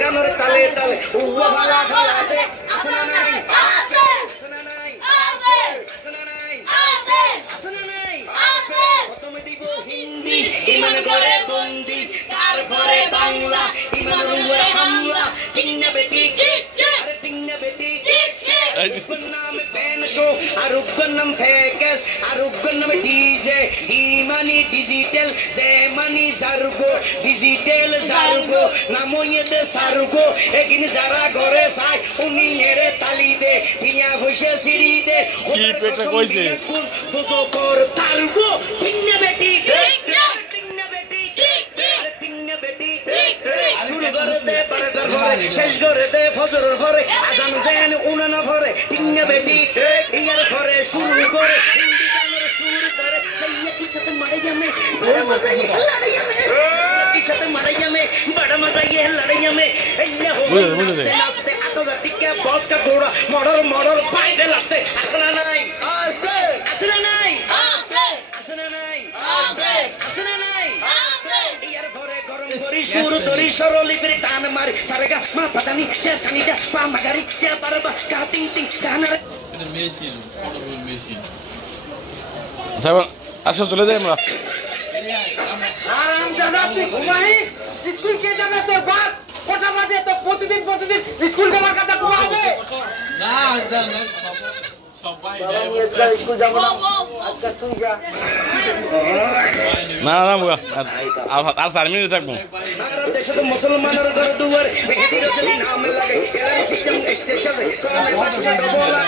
গানের তালে তালে উল্লা ভালা খেলাতে আসে না নাই আছে আসে না নাই আছে আসে না নাই আছে আসে না নাই আছে প্রথমে দিব হিন্দি ইমান করে বন্দি তার ঘরে বাংলা ইমান রুয়ে হামলা টিংনা বেটি আরে টিংনা বেটি উগ্গন নাম পেনশো আর উগ্গন নাম ফেকেস আর উগ্গন নাম ডিজে ইমানি ডিজিটাল যে মানি জারগো ডিজিটাল জারগো নামইতে সারগো এগিন যারা ঘরে চাই উনি এরে তালি দে টিয়া হইছে সিঁড়ি দে কি পেটে কইছে দুশো কর তারগো টিংনা বেটি টিংনা বেটি টিংনা বেটি শুরু করে দে বারোটার পরে শেষ করে দে ফজরের পরে আজান যেন উনানা পরে টিংনা বেটি ইয়ার পরে শুরু করে হিন্দি গানের সুর করে সৈয়দ কি সাথে মারে যাবে বড় মজা ये लड़ाई में की साथ मारे में बड़ा मजा ये लड़ाई में इन्ने हो नाचते आतो दा टिके बॉस का घोड़ा मॉडल पाइदे लाते আসনা নাই আছে আসনা নাই আছে আসনা নাই আছে আসনা নাই আছে ইয়ার পরে গরম করি সুর ধরি সরলি করে টান মারি সারেগা মা পাতানি সে সানিদা পা মাগারি সে বারবা কা টিং টিং গানারে এটা মেশিন পোর্টেবল মেশিন সাহেব আসো চলে যাই আমরা আরাম জানাতে ঘুমাই স্কুল কে যাবে তোর বাপ কটা বাজে তো প্রতিদিন স্কুল যাওয়ার কথা ঘুমাবে না সবাই স্কুল যাব না আজকে তুই যা না মুগা আর 4 মিনিট থাকবো দেশে তো মুসলমানের ঘর দুয়ার মেহেদির যদি নাম লাগে এলারি সিস্টেম স্টেশনে সালামের বাচ্চা ডবলা